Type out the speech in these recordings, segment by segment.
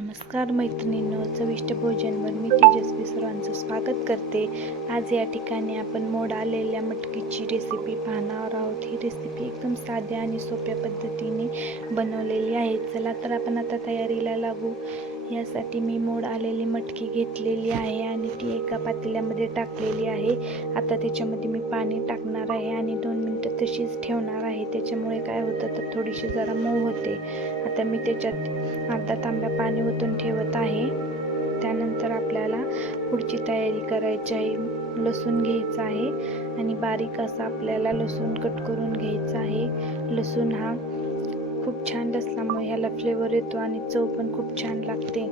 नमस्कार मैत्रिणींनो चविष्ट भोजनवर मी तेजस्वी सर्वांचं स्वागत करते. आज या ठिकाणी आपण मोड आलेल्या मटकीची रेसिपी पाहणार आहोत. ही रेसिपी एकदम साध्या आणि सोप्या पद्धतीने बनवलेली आहे. चला तर आपण आता तयारीला लागू. यासाठी मी मोड आलेली मटकी घेतलेली आहे आणि ती एका पातेल्यामध्ये टाकलेली आहे. आता त्याच्यामध्ये मी पाणी टाकणार आहे आणि दोन मिनटं तशीच ठेवणार आहे. त्याच्यामुळे काय होतं तर थोडीशी जरा मऊ होते. आता मी त्याच्यात अर्धा तांब्या पाणी ओतून ठेवत आहे. त्यानंतर आपल्याला पुढची तयारी करायची आहे. लसूण घ्यायचा आहे आणि बारीक असा आपल्याला लसूण कट करून घ्यायचा आहे. लसूण हा खूप छान लसल्यामुळे ह्याला फ्लेवर येतो आणि चव पण खूप छान लागते.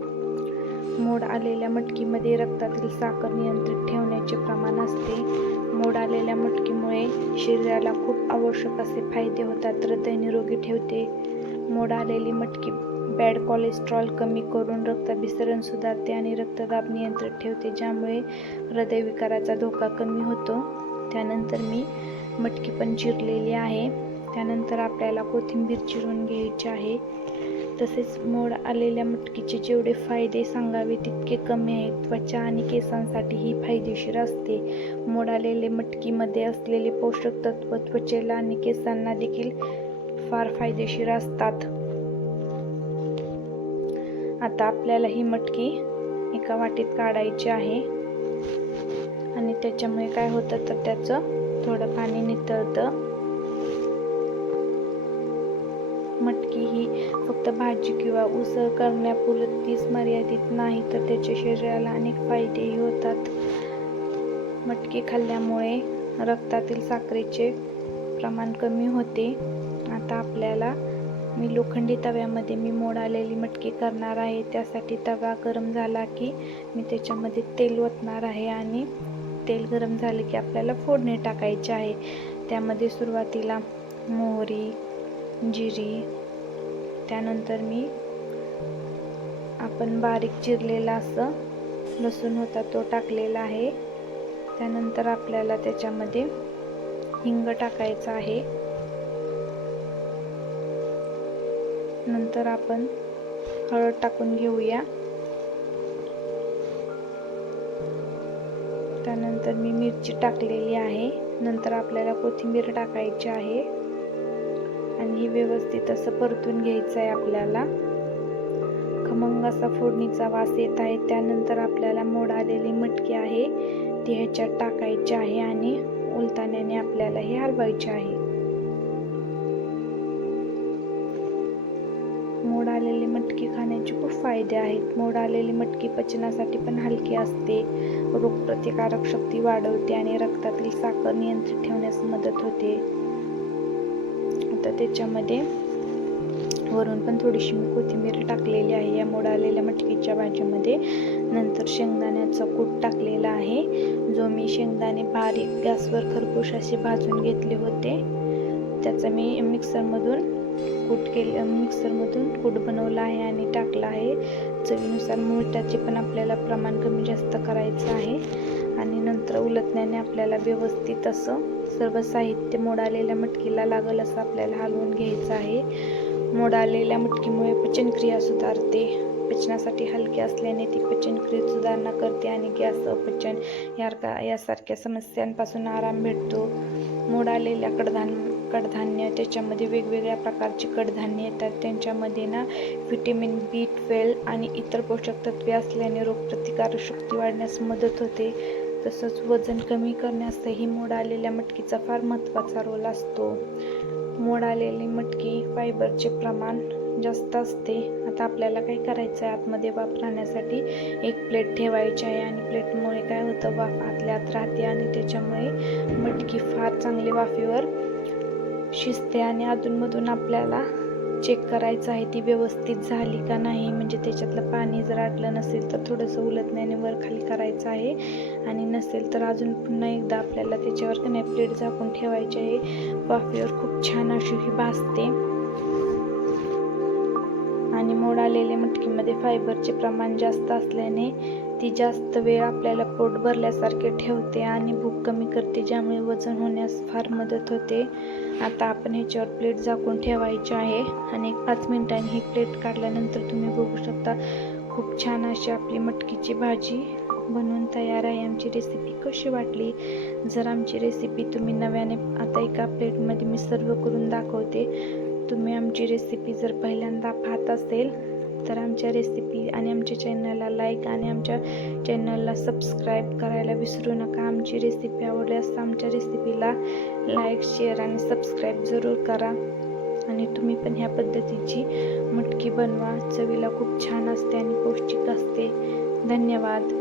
मोड आलेल्या मटकीमध्ये रक्तातील साखर नियंत्रित ठेवण्याचे प्रमाण असते. मोड आलेल्या मटकीमुळे शरीराला खूप आवश्यक असे फायदे होतात. हृदय निरोगी ठेवते. मोड आलेली मटकी बॅड कोलेस्ट्रॉल कमी करून रक्ताभिसरण सुधारते आणि रक्तदाब नियंत्रित ठेवते ज्यामुळे हृदयविकाराचा धोका कमी होतो. त्यानंतर मी मटकी पण चिरलेली आहे. त्यानंतर आपल्याला कोथिंबीर चिरून घ्यायची आहे. तसेच मोड आलेल्या मटकीचे जेवढे फायदे सांगावे तितके कमी आहेत. त्वचा आणि केसांसाठी ही फायदेशीर असते. मोड आलेले मटकीमध्ये असलेले पोषक तत्व त्वचेला आणि केसांना देखील फार फायदेशीर असतात. आता आपल्याला ही मटकी एका वाटीत काढायची आहे. आणि त्याच्यामुळे काय होतं तर त्याचं थोडं पाणी नितळतं. फक्त भाजी किंवा उसळ करण्यापुरतीच मर्यादित नाही तर त्याच्या शरीराला अनेक फायदेही होतात. मटकी खाल्ल्यामुळे रक्तातील साखरेचे प्रमाण कमी होते. आता आपल्याला मी लोखंडी तव्यामध्ये मी मोड आलेली मटकी करणार आहे. त्यासाठी तवा गरम झाला की मी त्याच्यामध्ये तेल ओतणार आहे आणि तेल गरम झाले की आपल्याला फोडणी टाकायची आहे. त्यामध्ये सुरुवातीला मोहरी जिरी त्यानंतर मी आपण बारीक चिरलेला असं लसूण होता तो टाकलेला आहे. त्यानंतर आपल्याला त्याच्यामध्ये हिंग टाकायचं आहे. नंतर आपण हळद टाकून घेऊया. त्यानंतर मी मिरची टाकलेली आहे. नंतर आपल्याला कोथिंबीर टाकायची आहे. आणि हे व्यवस्थित असं परतून घ्यायचं आहे आपल्याला. खमंग असा फोडणीचा वास येत आहे. त्यानंतर आपल्याला मोड आलेली मटकी आहे. ती ह्याच्यात टाकायची आहे आणि उलताण्याने आपल्याला हे हलवायचे आहे. मोड आलेली मटकी खाण्याचे खूप फायदे आहेत. मोड आलेली मटकी पचनासाठी पण हलकी असते. रोगप्रतिकारक शक्ती वाढवते आणि रक्तातील साखर नियंत्रित ठेवण्यास मदत होते. आता त्याच्यामध्ये वरून पण थोडीशी मी कोथिंबीर टाकलेली आहे. या मोडालेल्या मटकीच्या भाजीमध्ये नंतर शेंगदाण्याचा कूट टाकलेला आहे. जो मी शेंगदाणे बारीक गॅसवर खरपूस असे भाजून घेतले होते. त्याचा मी मिक्सरमधून कूट केले मिक्सरमधून कूट बनवला आहे आणि टाकला आहे. चवीनुसार मिठाचे पण आपल्याला प्रमाण कमी जास्त करायचं आहे. आणि नंतर उलटण्याने आपल्याला व्यवस्थित असं सर्व साहित्य मोडालेल्या मटकीला लागल असं आपल्याला हलवून घ्यायचं आहे. मोडालेल्या मटकीमुळे पचनक्रिया सुधारते. पचनासाठी हलकी असल्याने ती पचनक्रियेत सुधारणा करते आणि गॅस अपचन यारका यासारख्या समस्यांपासून आराम भेटतो. मोडालेल्या कडधान कडधान्य त्याच्यामध्ये वेगवेगळ्या प्रकारची कडधान्य येतात. त्यांच्यामध्ये ना व्हिटॅमिन बी ट्वेल्व आणि इतर पोषक तत्वे असल्याने रोगप्रतिकारक शक्ती वाढण्यास मदत होते. तसंच वजन कमी करण्यासही मोड आलेल्या मटकीचा फार महत्त्वाचा रोल असतो. मोड आलेली मटकी फायबरचे प्रमाण जास्त असते. आता आपल्याला काय करायचं आहे? आतमध्ये वाफ राहण्यासाठी एक प्लेट ठेवायची आहे आणि प्लेटमुळे काय होतं? वाफ आतल्या आत राहते आणि त्याच्यामुळे मटकी फार चांगली वाफेवर शिजते आणि अधूनमधून आपल्याला चेक करायचं आहे ती व्यवस्थित झाली का नाही म्हणजे त्याच्यातलं पाणी जर आटलं नसेल तर थोडंसं उलटण्याने वर खाली करायचं आहे. आणि नसेल तर अजून पुन्हा एकदा आपल्याला त्याच्यावर का प्लेट झाकून ठेवायची आहे. वाफेवर खूप छान अशी ही भासते आणि मटकीमध्ये फायबरचे प्रमाण जास्त असल्याने ती जास्त वेळ आपल्याला पोट भरल्यासारखे ठेवते आणि भूक कमी करते ज्यामुळे वजन होण्यास फार मदत होते. आता आपण ह्याच्यावर प्लेट झाकून ठेवायची आहे आणि एक पाच मिनिटांनी ही प्लेट काढल्यानंतर तुम्ही बघू शकता खूप छान अशी आपली मटकीची भाजी बनवून तयार आहे. आमची रेसिपी कशी वाटली? जर आमची रेसिपी तुम्ही नव्याने आता एका प्लेटमध्ये मी सर्व करून दाखवते. तुम्ही आमची रेसिपी जर पहिल्यांदा पाहत असेल तर आमच्या रेसिपी आणि आमच्या चॅनलला लाईक आणि आमच्या चॅनलला सबस्क्राईब करायला विसरू नका. आमची रेसिपी आवडल्यास आमच्या रेसिपीला लाईक शेअर आणि सबस्क्राईब जरूर करा. आणि तुम्ही पण ह्या पद्धतीची मटकी बनवा. चवीला खूप छान असते आणि पौष्टिक असते. धन्यवाद.